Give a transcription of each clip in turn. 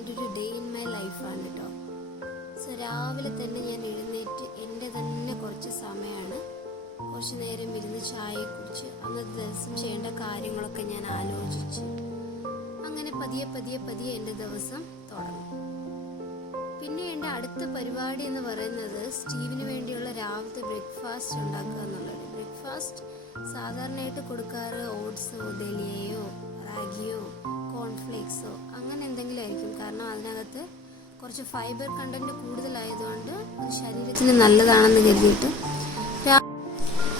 എൻ്റെ ഒരു day in my ലൈഫാണ് കേട്ടോ. സോ രാവിലെ തന്നെ ഞാൻ എഴുന്നേറ്റ് എൻ്റെ തന്നെ കുറച്ച് സമയമാണ്, കുറച്ച് നേരം ഇരുന്ന് ചായ കുടിച്ച് അന്നത്തെ ദിവസം ചെയ്യേണ്ട കാര്യങ്ങളൊക്കെ ഞാൻ ആലോചിച്ച് അങ്ങനെ പതിയെ എൻ്റെ ദിവസം തുടങ്ങും. പിന്നെ എൻ്റെ അടുത്ത പരിപാടി എന്ന് പറയുന്നത് സ്റ്റീവിന് വേണ്ടിയുള്ള രാവിലത്തെ ബ്രേക്ക്ഫാസ്റ്റ് ഉണ്ടാക്കുക എന്നുള്ളത്. ബ്രേക്ക്ഫാസ്റ്റ് സാധാരണയായിട്ട് കൊടുക്കാറ് ഓട്സോ ദലിയയോ റാഗിയോ കോൺഫ്ലേക്സോ അങ്ങനെ എന്തെങ്കിലും ആയിരിക്കും. കാരണം അതിനകത്ത് കുറച്ച് ഫൈബർ കണ്ടന്റ് കൂടുതലായതുകൊണ്ട് അത് ശരീരത്തിന് നല്ലതാണെന്ന് കരുതിയിട്ട്.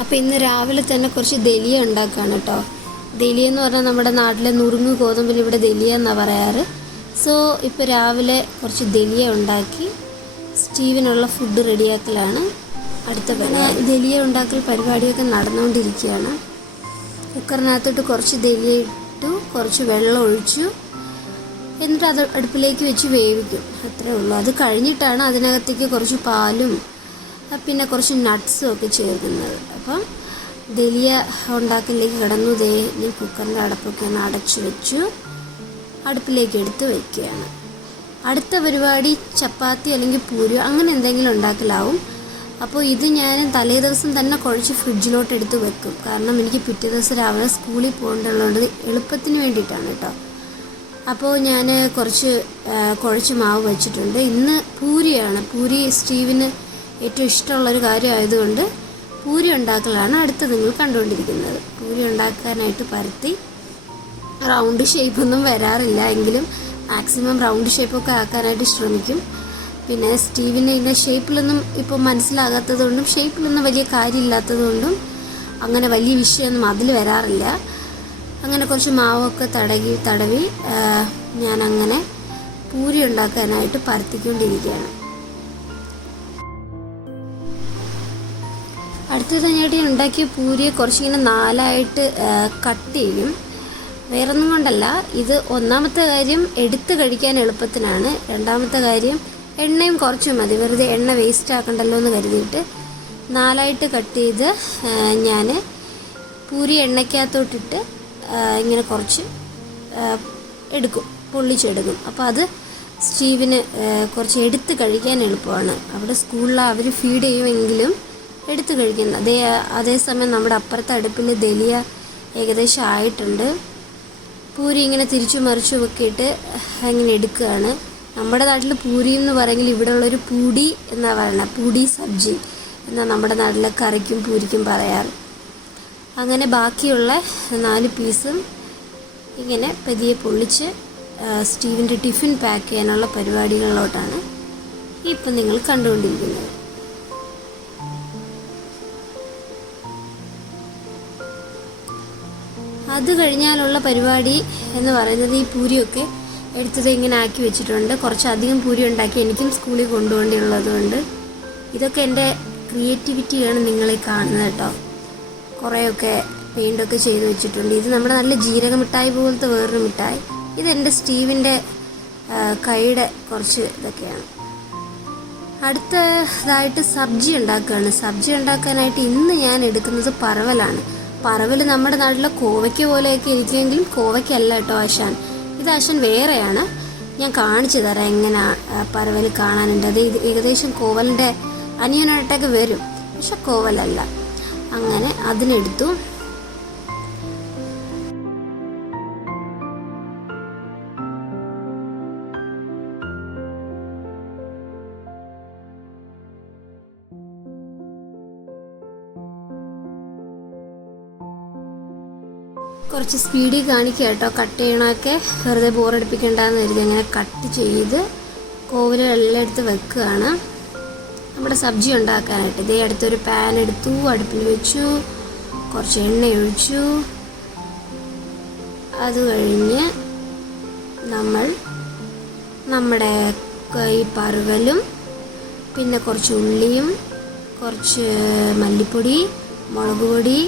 അപ്പം ഇന്ന് രാവിലെ തന്നെ കുറച്ച് ദലിയ ഉണ്ടാക്കുകയാണ് കേട്ടോ. ദലിയ എന്ന് പറഞ്ഞാൽ നമ്മുടെ നാട്ടിലെ നുറുങ്ങ് ഗോതമ്പിൽ ഇവിടെ ദലിയ എന്നാണ് പറയാറ്. സോ ഇപ്പോൾ രാവിലെ കുറച്ച് ദലിയ ഉണ്ടാക്കി സ്റ്റീവിനുള്ള ഫുഡ് റെഡിയാക്കലാണ് അടുത്ത പണി. ദലിയ ഉണ്ടാക്കൽ പരിപാടിയൊക്കെ നടന്നുകൊണ്ടിരിക്കുകയാണ്. കുക്കറിനകത്തോട്ട് കുറച്ച് ദലിയ ഇട്ടു, കുറച്ച് വെള്ളം ഒഴിച്ചു, എന്നിട്ട് അത് അടുപ്പിലേക്ക് വെച്ച് വേവിക്കും. അത്രേ ഉള്ളൂ. അത് കഴിഞ്ഞിട്ടാണ് അതിനകത്തേക്ക് കുറച്ച് പാലും പിന്നെ കുറച്ച് നട്ട്സും ഒക്കെ ചേർക്കുന്നത്. അപ്പം ദലിയ ഉണ്ടാക്കലിലേക്ക് കിടന്നു. ഞാൻ കുക്കറിൻ്റെ അടപ്പൊക്കെ ഒന്ന് അടച്ചു വെച്ചു, അടുപ്പിലേക്ക് എടുത്ത് വയ്ക്കുകയാണ്. അടുത്ത പരിപാടി ചപ്പാത്തി അല്ലെങ്കിൽ പൂരിയോ അങ്ങനെ എന്തെങ്കിലും ഉണ്ടാക്കലാവും. അപ്പോൾ ഇത് ഞാൻ തലേ ദിവസം തന്നെ കുഴച്ച് ഫ്രിഡ്ജിലോട്ട് എടുത്ത് വെക്കും. കാരണം എനിക്ക് പിറ്റേ ദിവസം രാവിലെ സ്കൂളിൽ പോകേണ്ടതുകൊണ്ട് എളുപ്പത്തിന് വേണ്ടിയിട്ടാണ് കേട്ടോ. അപ്പോൾ ഞാൻ കുറച്ച് കുഴച്ച് മാവ് വെച്ചിട്ടുണ്ട്. ഇന്ന് പൂരിയാണ്. പൂരി സ്റ്റീവിന് ഏറ്റവും ഇഷ്ടമുള്ളൊരു കാര്യമായതുകൊണ്ട് പൂരി ഉണ്ടാക്കലാണ് അടുത്ത് നിങ്ങൾ കണ്ടുകൊണ്ടിരിക്കുന്നത്. പൂരി ഉണ്ടാക്കാനായിട്ട് പരത്തി റൗണ്ട് ഷേപ്പൊന്നും വരാറില്ല, എങ്കിലും മാക്സിമം റൗണ്ട് ഷേപ്പൊക്കെ ആക്കാനായിട്ട് ശ്രമിക്കും. പിന്നെ സ്റ്റീവിന് ഇതിൻ്റെ ഷേപ്പിലൊന്നും ഇപ്പോൾ മനസ്സിലാകാത്തതുകൊണ്ടും ഷേപ്പിലൊന്നും വലിയ കാര്യമില്ലാത്തതുകൊണ്ടും അങ്ങനെ വലിയ വിഷയമൊന്നും അതിൽ വരാറില്ല. അങ്ങനെ കുറച്ച് മാവൊക്കെ തടവി ഞാനങ്ങനെ പൂരി ഉണ്ടാക്കാനായിട്ട് പരത്തിക്കൊണ്ടിരിക്കുകയാണ്. അടുത്തതായിട്ട് ഞാൻ ഉണ്ടാക്കിയ പൂരിയെ കുറച്ചിങ്ങനെ നാലായിട്ട് കട്ട് ചെയ്യും. വേറൊന്നും കൊണ്ടല്ല, ഇത് ഒന്നാമത്തെ കാര്യം എടുത്ത് കഴിക്കാൻ എളുപ്പത്തിനാണ്. രണ്ടാമത്തെ കാര്യം എണ്ണയും കുറച്ച് മതി, വെറുതെ എണ്ണ വേസ്റ്റ് ആക്കണ്ടല്ലോ എന്ന് കരുതിയിട്ട് നാലായിട്ട് കട്ട് ചെയ്ത് ഞാൻ പൂരി എണ്ണയ്ക്കകത്തോട്ടിട്ട് ഇങ്ങനെ കുറച്ച് എടുക്കും, പൊള്ളിച്ചെടുക്കും. അപ്പോൾ അത് സ്റ്റീവിന് കുറച്ച് എടുത്ത് കഴിക്കാൻ എളുപ്പമാണ്. അവിടെ സ്കൂളിൽ അവർ ഫീഡ് ചെയ്യുമെങ്കിലും എടുത്ത് കഴിക്കുന്നത്. അതേസമയം നമ്മുടെ അപ്പുറത്തെ അടുപ്പിൽ ദലിയ ഏകദേശം ആയിട്ടുണ്ട്. പൂരി ഇങ്ങനെ തിരിച്ചു മറിച്ചും ഒക്കെ ഇട്ട് ഇങ്ങനെ എടുക്കുകയാണ്. നമ്മുടെ നാട്ടിൽ പൂരി എന്ന് പറയുമെങ്കിൽ ഇവിടെ ഉള്ളൊരു പൂടി എന്നാണ് പറയുന്നത്. പൂടി സബ്ജി എന്നാൽ നമ്മുടെ നാട്ടിലെ കറിക്കും പൂരിക്കും പറയാറ്. അങ്ങനെ ബാക്കിയുള്ള 4 പീസും ഇങ്ങനെ പതിയെ പൊള്ളിച്ച് സ്റ്റീവിൻ്റെ ടിഫിൻ പാക്ക് ചെയ്യാനുള്ള പരിപാടികളിലോട്ടാണ് ഇപ്പം നിങ്ങൾ കണ്ടുകൊണ്ടിരിക്കുന്നത്. അത് കഴിഞ്ഞാലുള്ള പരിപാടി എന്ന് പറയുന്നത് ഈ പൂരിയൊക്കെ എടുത്തത് ഇങ്ങനെ ആക്കി വെച്ചിട്ടുണ്ട്. കുറച്ചധികം പൂരി ഉണ്ടാക്കി എനിക്കും സ്കൂളിൽ കൊണ്ടുപോകേണ്ടിയുള്ളതുകൊണ്ട് ഇതൊക്കെ എൻ്റെ ക്രിയേറ്റിവിറ്റിയാണ് നിങ്ങളെ കാണുന്നത് കേട്ടോ. കുറേയൊക്കെ പെയിൻ്റൊക്കെ ചെയ്ത് വെച്ചിട്ടുണ്ട്. ഇത് നമ്മുടെ നല്ല ജീരക മിഠായി പോലത്തെ വേറൊരു മിഠായി. ഇതെൻ്റെ സ്റ്റീവിൻ്റെ കൈയുടെ കുറച്ച് ഇതൊക്കെയാണ്. അടുത്തതായിട്ട് സബ്ജി ഉണ്ടാക്കുകയാണ്. സബ്ജി ഉണ്ടാക്കാനായിട്ട് ഇന്ന് ഞാൻ എടുക്കുന്നത് പറവലാണ്. പറവൽ നമ്മുടെ നാട്ടിലെ കോവയ്ക്ക പോലെയൊക്കെ ഇരിക്കുമെങ്കിലും കോവയ്ക്കല്ല കേട്ടോ ആശാൻ. ഇത് ആശാൻ വേറെയാണ്. ഞാൻ കാണിച്ചു തരാം എങ്ങനെ പറവൽ കാണാനുണ്ട്. അത് ഏകദേശം കോവലിൻ്റെ അനിയനായിട്ടൊക്കെ വരും, പക്ഷെ കോവലല്ല. അങ്ങനെ അതിനെടുത്തു. കുറച്ച് സ്പീഡിൽ കാണിക്കുക കേട്ടോ. കട്ട് ചെയ്യണമൊക്കെ വെറുതെ ബോറടിപ്പിക്കേണ്ടെന്ന് കരുതി അങ്ങനെ കട്ട് ചെയ്ത് കോവലെല്ലാം എടുത്ത് വെക്കുകയാണ് നമ്മുടെ സബ്ജി ഉണ്ടാക്കാനായിട്ട്. ഇതേ അടുത്തൊരു പാൻ എടുത്തു, അടുപ്പിൽ വെച്ചു, കുറച്ച് എണ്ണ ഒഴിച്ചു. അത് കഴിഞ്ഞ് നമ്മൾ നമ്മുടെ ഈ പറവലും പിന്നെ കുറച്ച് ഉള്ളിയും കുറച്ച് മല്ലിപ്പൊടി, മുളക് പൊടി,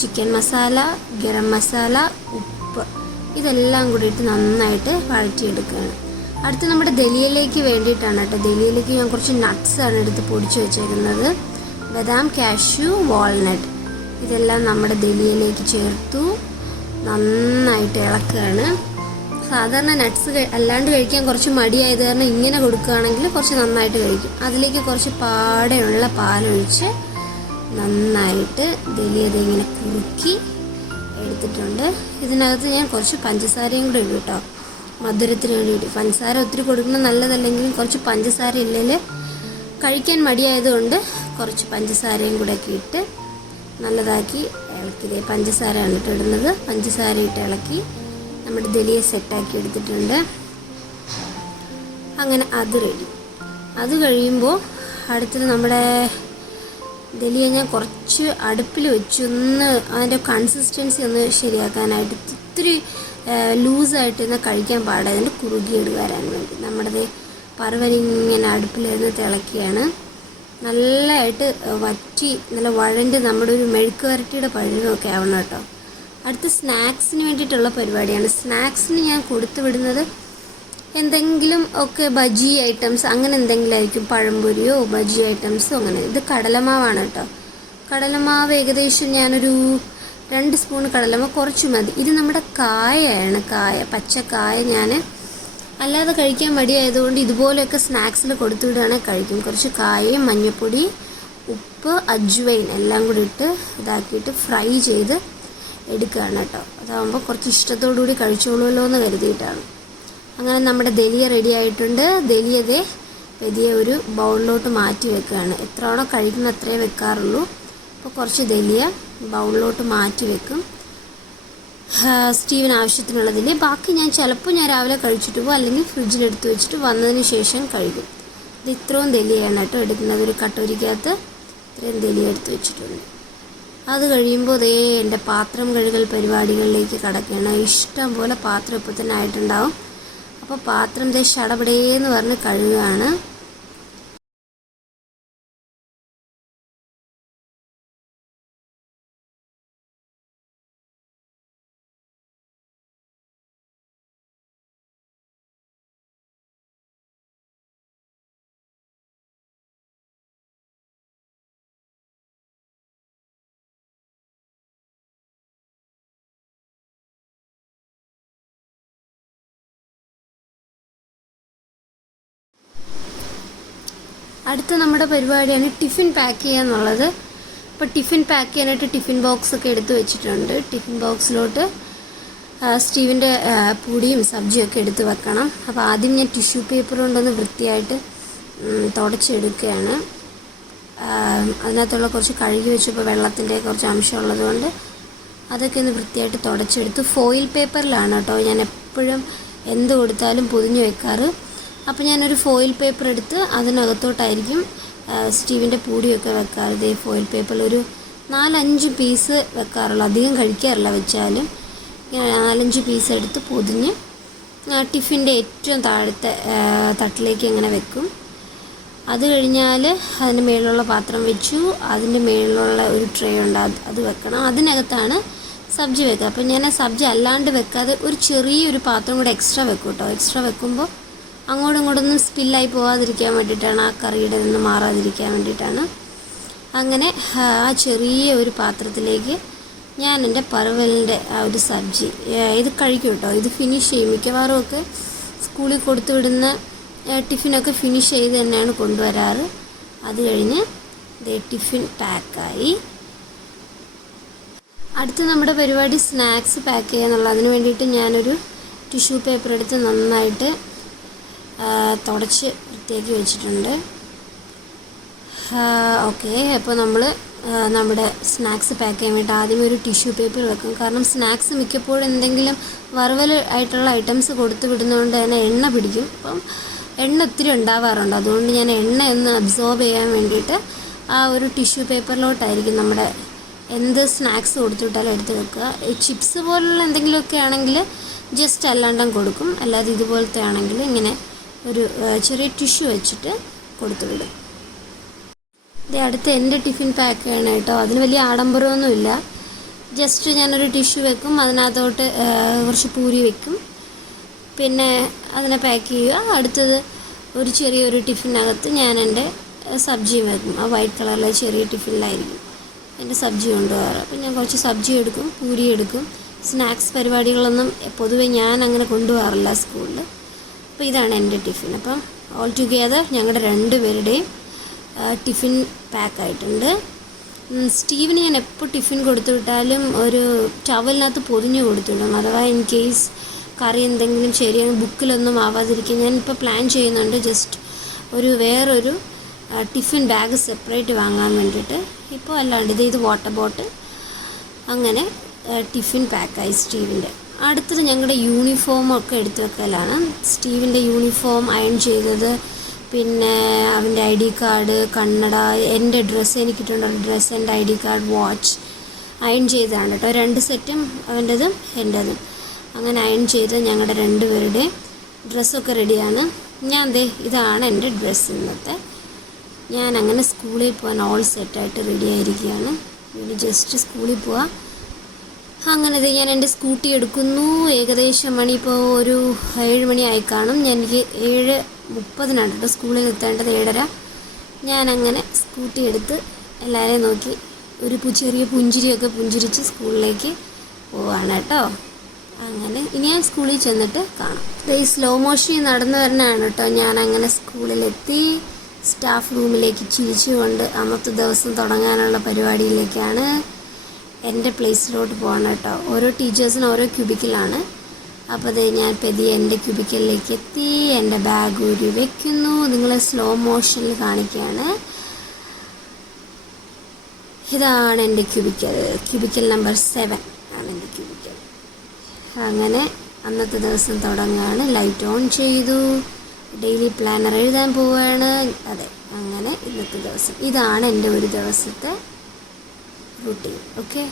ചിക്കൻ മസാല, ഗരം മസാല, ഉപ്പ് ഇതെല്ലാം കൂടി ഇട്ട് നന്നായിട്ട് വഴറ്റിയെടുക്കുകയാണ്. അടുത്ത് നമ്മുടെ ദലിയയിലേക്ക് വേണ്ടിയിട്ടാണ് കേട്ടോ. ദലിയയിലേക്ക് ഞാൻ കുറച്ച് നട്ട്സാണ് എടുത്ത് പൊടിച്ച് വെച്ചേക്കുന്നത്. ബദാം, കാഷ്യൂ, വാൾനട്ട് ഇതെല്ലാം നമ്മുടെ ദലിയയിലേക്ക് ചേർത്തു നന്നായിട്ട് ഇളക്കുകയാണ്. സാധാരണ നട്ട്സ് അല്ലാണ്ട് കഴിക്കാൻ കുറച്ച് മടിയായത് കാരണം ഇങ്ങനെ കൊടുക്കുകയാണെങ്കിൽ കുറച്ച് നന്നായിട്ട് കഴിക്കും. അതിലേക്ക് കുറച്ച് പാടെയുള്ള പാലൊഴിച്ച് നന്നായിട്ട് ദലിയത് ഇങ്ങനെ കുറുക്കി എടുത്തിട്ടുണ്ട്. ഇതിനകത്ത് ഞാൻ കുറച്ച് പഞ്ചസാരയും കൂടെ ഇടും കേട്ടോ, മധുരത്തിന് വേണ്ടിയിട്ട്. പഞ്ചസാര ഒത്തിരി കൊടുക്കുന്നത് നല്ലതല്ലെങ്കിലും കുറച്ച് പഞ്ചസാര ഇല്ലെങ്കിൽ കഴിക്കാൻ മടിയായതുകൊണ്ട് കുറച്ച് പഞ്ചസാരയും കൂടെ ഒക്കെ ഇട്ട് നല്ലതാക്കി ഇളക്കി. പഞ്ചസാരയാണ് ഇടുന്നത്. പഞ്ചസാര ഇട്ട് ഇളക്കി നമ്മുടെ ദലിയെ സെറ്റാക്കി എടുത്തിട്ടുണ്ട്. അങ്ങനെ അത് റെഡി. അത് കഴിയുമ്പോൾ അടുത്തത് നമ്മുടെ ദലിയെ ഞാൻ കുറച്ച് അടുപ്പിൽ വെച്ചൊന്ന് അതിൻ്റെ കൺസിസ്റ്റൻസി ഒന്ന് ശരിയാക്കാനായിട്ട്. ഇത്തിരി ലൂസായിട്ട് ഇന്ന് കഴിക്കാൻ പാടായതുകൊണ്ട് കുറുകിയിട് വരാൻ വേണ്ടി നമ്മുടെ പറുവനിങ്ങനെ അടുപ്പിലിരുന്ന് തിളക്കിയാണ്. നല്ലതായിട്ട് വറ്റി നല്ല വഴണ്ട് നമ്മുടെ ഒരു മെഴുക്ക് വരട്ടിയുടെ പഴുവൊക്കെ ആവണം കേട്ടോ. അടുത്ത സ്നാക്സിന് വേണ്ടിയിട്ടുള്ള പരിപാടിയാണ്. സ്നാക്സിന് ഞാൻ കൊടുത്തു വിടുന്നത് എന്തെങ്കിലും ഒക്കെ ബജി ഐറ്റംസ് അങ്ങനെ എന്തെങ്കിലും ആയിരിക്കും. പഴംപൊരിയോ ബജി ഐറ്റംസോ അങ്ങനെ. ഇത് കടലമാവാണ് കേട്ടോ. കടലമാവ് ഏകദേശം ഞാനൊരു 2 സ്പൂൺ കടലമാവ് കുറച്ച് മതി. ഇത് നമ്മുടെ കായയാണ്, പച്ചക്കായ. ഞാൻ അല്ലാതെ കഴിക്കാൻ മടിയായതുകൊണ്ട് ഇതുപോലെയൊക്കെ സ്നാക്സിൽ കൊടുത്തു വിടുകയാണെങ്കിൽ കഴിക്കും. കുറച്ച് കായയും മഞ്ഞൾപ്പൊടി, ഉപ്പ്, അജ്വൈൻ എല്ലാം കൂടി ഇട്ട് ഇതാക്കിയിട്ട് ഫ്രൈ ചെയ്ത് എടുക്കുകയാണ് കേട്ടോ. അതാകുമ്പോൾ കുറച്ച് ഇഷ്ടത്തോടു കൂടി കഴിച്ചോളുമല്ലോ എന്ന് കരുതിയിട്ടാണ്. അങ്ങനെ നമ്മുടെ ദലിയ റെഡി ആയിട്ടുണ്ട്. ദലിയതേ വലിയ ഒരു ബൗളിലോട്ട് മാറ്റി വെക്കുകയാണ്. എത്രയാണോ കഴിക്കുന്ന അത്രേ വെക്കാറുള്ളൂ. അപ്പോൾ കുറച്ച് ദലിയ ബൗളിലോട്ട് മാറ്റി വെക്കും. സ്റ്റീവിന് ആവശ്യത്തിനുള്ളതിൽ ബാക്കി ഞാൻ രാവിലെ കഴിച്ചിട്ട് പോകും, അല്ലെങ്കിൽ ഫ്രിഡ്ജിലെടുത്ത് വെച്ചിട്ട് വന്നതിന് ശേഷം കഴിക്കും. ഇത് ഇത്രയും ദലിയാണ് കേട്ടോ എടുക്കുന്നത്. ഒരു കട്ടോരിക്കകത്ത് ഇത്രയും ദലിയ എടുത്ത് വെച്ചിട്ടുണ്ട്. അത് കഴിയുമ്പോൾ എൻ്റെ പാത്രം കഴുകൽ പരിപാടികളിലേക്ക് കടക്കുകയാണ്. ഇഷ്ടം പോലെ പാത്രം ഇപ്പോൾ തന്നെ ആയിട്ടുണ്ടാവും. അപ്പോൾ പാത്രം ശടപടേന്ന് പറഞ്ഞ് കഴുകുകയാണ്. അടുത്ത നമ്മുടെ പരിപാടിയാണ് ടിഫിൻ പാക്ക് ചെയ്യുക എന്നുള്ളത്. അപ്പോൾ ടിഫിൻ പാക്ക് ചെയ്യാനായിട്ട് ടിഫിൻ ബോക്സൊക്കെ എടുത്ത് വെച്ചിട്ടുണ്ട്. ടിഫിൻ ബോക്സിലോട്ട് സ്റ്റീവിൻ്റെ പൊടിയും സബ്ജിയൊക്കെ എടുത്ത് വെക്കണം. അപ്പോൾ ആദ്യം ഞാൻ ടിഷ്യൂ പേപ്പർ കൊണ്ടൊന്ന് വൃത്തിയായിട്ട് തുടച്ചെടുക്കുകയാണ്. അതിനകത്തുള്ള കുറച്ച് കഴുകി വെച്ചപ്പോൾ വെള്ളത്തിൻ്റെ കുറച്ച് അംശമുള്ളത് കൊണ്ട് അതൊക്കെ ഒന്ന് വൃത്തിയായിട്ട് തുടച്ചെടുത്ത് ഫോയിൽ പേപ്പറിലാണ് കേട്ടോ ഞാൻ എപ്പോഴും എന്ത് കൊടുത്താലും പൊതിഞ്ഞ് വെക്കാറ്. അപ്പോൾ ഞാനൊരു ഫോയിൽ പേപ്പർ എടുത്ത് അതിനകത്തോട്ടായിരിക്കും സ്റ്റീവിൻ്റെ പൂടിയൊക്കെ വെക്കാറ്. ഇതേ ഫോയിൽ പേപ്പറിൽ ഒരു 4-5 പീസ് വെക്കാറുള്ളൂ. അധികം കഴിക്കാറില്ല വെച്ചാലും. 4-5 പീസ് എടുത്ത് പൊതിഞ്ഞ് ടിഫിൻ്റെ ഏറ്റവും താഴത്തെ തട്ടിലേക്ക് ഇങ്ങനെ വെക്കും. അത് കഴിഞ്ഞാൽ അതിൻ്റെ മേളിലുള്ള പാത്രം വെച്ചു. അതിൻ്റെ മേളിലുള്ള ഒരു ട്രേ ഉണ്ട്, അത് വെക്കണം. അതിനകത്താണ് സബ്ജി വെക്കുക. അപ്പോൾ ഞാൻ സബ്ജി അല്ലാണ്ട് വെക്കാതെ ഒരു ചെറിയൊരു പാത്രം കൂടെ എക്സ്ട്രാ വെക്കും കേട്ടോ. എക്സ്ട്രാ വെക്കുമ്പോൾ അങ്ങോട്ടും ഇങ്ങോട്ടൊന്നും സ്പില്ലായി പോകാതിരിക്കാൻ വേണ്ടിയിട്ടാണ്, ആ കറിയുടെ നിന്ന് മാറാതിരിക്കാൻ വേണ്ടിയിട്ടാണ്. അങ്ങനെ ആ ചെറിയ ഒരു പാത്രത്തിലേക്ക് ഞാൻ എൻ്റെ പറുവലിൻ്റെ ആ ഒരു സബ്ജി ഇത് കഴിക്കും കേട്ടോ. ഇത് ഫിനിഷ് ചെയ്യും. മിക്കവാറും ഒക്കെ സ്കൂളിൽ കൊടുത്തു വിടുന്ന ടിഫിനൊക്കെ ഫിനിഷ് ചെയ്ത് തന്നെയാണ് കൊണ്ടുവരാറ്. അത് കഴിഞ്ഞ് ടിഫിൻ പാക്കായി. അടുത്ത നമ്മുടെ പരിപാടി സ്നാക്സ് പാക്ക് ചെയ്യുക എന്നുള്ളത്. അതിന് വേണ്ടിയിട്ട് ഞാനൊരു ടിഷ്യൂ പേപ്പർ എടുത്ത് നന്നായിട്ട് തുടച്ച് വൃത്തിയാക്കി വെച്ചിട്ടുണ്ട്. ഓക്കെ, അപ്പോൾ നമ്മൾ നമ്മുടെ സ്നാക്സ് പാക്ക് ചെയ്യാൻ വേണ്ടി ആദ്യം ഒരു ടിഷ്യൂ പേപ്പർ വെക്കും. കാരണം സ്നാക്സ് മിക്കപ്പോഴും എന്തെങ്കിലും വറുവൽ ആയിട്ടുള്ള ഐറ്റംസ് കൊടുത്തു വിടുന്നതുകൊണ്ട് തന്നെ എണ്ണ പിടിക്കും. അപ്പം എണ്ണ ഒത്തിരി ഉണ്ടാവാറുണ്ട്. അതുകൊണ്ട് ഞാൻ എണ്ണ ഒന്ന് അബ്സോർബ് ചെയ്യാൻ വേണ്ടിയിട്ട് ആ ഒരു ടിഷ്യൂ പേപ്പറിലോട്ടായിരിക്കും നമ്മുടെ എന്ത് സ്നാക്സ് കൊടുത്തു വിട്ടാലും എടുത്ത് വെക്കുക. ചിപ്സ് പോലുള്ള എന്തെങ്കിലുമൊക്കെ ആണെങ്കിൽ ജസ്റ്റ് അല്ലാണ്ടും കൊടുക്കും. അല്ലാതെ ഇതുപോലത്തെ ആണെങ്കിൽ ഇങ്ങനെ ഒരു ചെറിയ ടിഷ്യൂ വെച്ചിട്ട് കൊടുത്തു വിടും. ഇത് അടുത്ത് എൻ്റെ ടിഫിൻ പാക്ക് ആണ് കേട്ടോ. അതിന് വലിയ ആഡംബരമൊന്നുമില്ല. ജസ്റ്റ് ഞാനൊരു ടിഷ്യൂ വെക്കും, അതിനകത്തോട്ട് കുറച്ച് പൂരി വെക്കും, പിന്നെ അതിനെ പാക്ക് ചെയ്യുക. അടുത്തത് ഒരു ചെറിയൊരു ടിഫിനകത്ത് ഞാൻ എൻ്റെ സബ്ജിയും വെക്കും. ആ വൈറ്റ് കളറിലെ ചെറിയ ടിഫിനിലായിരിക്കും എൻ്റെ സബ്ജി കൊണ്ടുപോകാറ്. അപ്പം ഞാൻ കുറച്ച് സബ്ജി എടുക്കും, പൂരി എടുക്കും, സ്നാക്സ് പരിപാടികളൊന്നും പൊതുവെ ഞാൻ അങ്ങനെ കൊണ്ടുപോകാറില്ല സ്കൂളിൽ. അപ്പോൾ ഇതാണ് എൻ്റെ ടിഫിൻ. അപ്പം ഓൾ ടുഗെദർ ഞങ്ങളുടെ 2 പേരുടെയും ടിഫിൻ പാക്കായിട്ടുണ്ട്. സ്റ്റീവിന് ഞാൻ എപ്പോൾ ടിഫിൻ കൊടുത്തു വിട്ടാലും ഒരു ടവലിനകത്ത് പൊതിഞ്ഞ് കൊടുത്തുവിടും. അഥവാ ഇൻ കേസ് കറി എന്തെങ്കിലും ശരിയാണ് ബുക്കിലൊന്നും ആവാതിരിക്കും. ഞാനിപ്പോൾ പ്ലാൻ ചെയ്യുന്നുണ്ട് ജസ്റ്റ് വേറൊരു ടിഫിൻ ബാഗ് സെപ്പറേറ്റ് വാങ്ങാൻ വേണ്ടിയിട്ട്. ഇപ്പോൾ അല്ലാണ്ട് ഇത് വാട്ടർ ബോട്ടിൽ അങ്ങനെ ടിഫിൻ പാക്കായി സ്റ്റീവിൻ്റെ. അടുത്തത് ഞങ്ങളുടെ യൂണിഫോമൊക്കെ എടുത്തു വെക്കലാണ്. സ്റ്റീവിൻ്റെ യൂണിഫോം അയൺ ചെയ്തത്, പിന്നെ അവൻ്റെ ID കാർഡ്, കണ്ണട, എൻ്റെ ഡ്രസ്സ്, എനിക്കിട്ടുള്ള ഡ്രസ്സ്, എൻ്റെ ID കാർഡ്, വാച്ച് അയൺ ചെയ്തതാണ് കേട്ടോ. 2 സെറ്റും അവൻ്റെതും എൻ്റെതും അങ്ങനെ അയൺ ചെയ്ത് ഞങ്ങളുടെ 2 പേരുടെ ഡ്രസ്സൊക്കെ റെഡിയാണ്. ഇതാണ് എൻ്റെ ഡ്രസ്സ് ഇന്നത്തെ. ഞാൻ അങ്ങനെ സ്കൂളിൽ പോകാൻ ഓൾ സെറ്റായിട്ട് റെഡി ആയിരിക്കുകയാണ്. ഇനി ജസ്റ്റ് സ്കൂളിൽ പോവാം. അങ്ങനെ ഞാൻ എൻ്റെ സ്കൂട്ടി എടുക്കുന്നു. ഏകദേശം മണി ഇപ്പോൾ ഒരു 7 മണി ആയി കാണും. എനിക്ക് 7:30 കേട്ടോ സ്കൂളിൽ എത്തേണ്ടത്, 7:30. ഞാനങ്ങനെ സ്കൂട്ടി എടുത്ത് എല്ലാവരെയും നോക്കി ഒരു ചെറിയ പുഞ്ചിരിയൊക്കെ പുഞ്ചിരിച്ച് സ്കൂളിലേക്ക് പോവാണ് കേട്ടോ. അങ്ങനെ ഇനി ഞാൻ സ്കൂളിൽ ചെന്നിട്ട് കാണാം. ഈ സ്ലോ മോഷൻ നടന്നു വരണതാണ് കേട്ടോ. ഞാൻ അങ്ങനെ സ്കൂളിലെത്തി. സ്റ്റാഫ് റൂമിലേക്ക് ചിരിച്ചുകൊണ്ട് അന്നത്തെ ദിവസം തുടങ്ങാനുള്ള പരിപാടിയിലേക്കാണ്. എൻ്റെ പ്ലേസിലോട്ട് പോകണം കേട്ടോ. ഓരോ ടീച്ചേഴ്സിനും ഓരോ ക്യൂബിക്കിലാണ്. അപ്പോൾ ഞാൻ പതിയെ എൻ്റെ ക്യൂബിക്കലിലേക്ക് എത്തി. എൻ്റെ ബാഗ് ഊരി വെക്കുന്നു. നിങ്ങളെ സ്ലോ മോഷനിൽ കാണിക്കുകയാണ്. ഇതാണ് എൻ്റെ ക്യൂബിക്കൽ നമ്പർ 7 ആണ് എൻ്റെ ക്യൂബിക്കൽ. അങ്ങനെ അന്നത്തെ ദിവസം തുടങ്ങുകയാണ്. ലൈറ്റ് ഓൺ ചെയ്തു. ഡെയിലി പ്ലാനർ എഴുതാൻ പോവുകയാണ്. അതെ, അങ്ങനെ ഇന്നത്തെ ദിവസം ഇതാണ് എൻ്റെ ഒരു ദിവസത്തെ routine. Okay.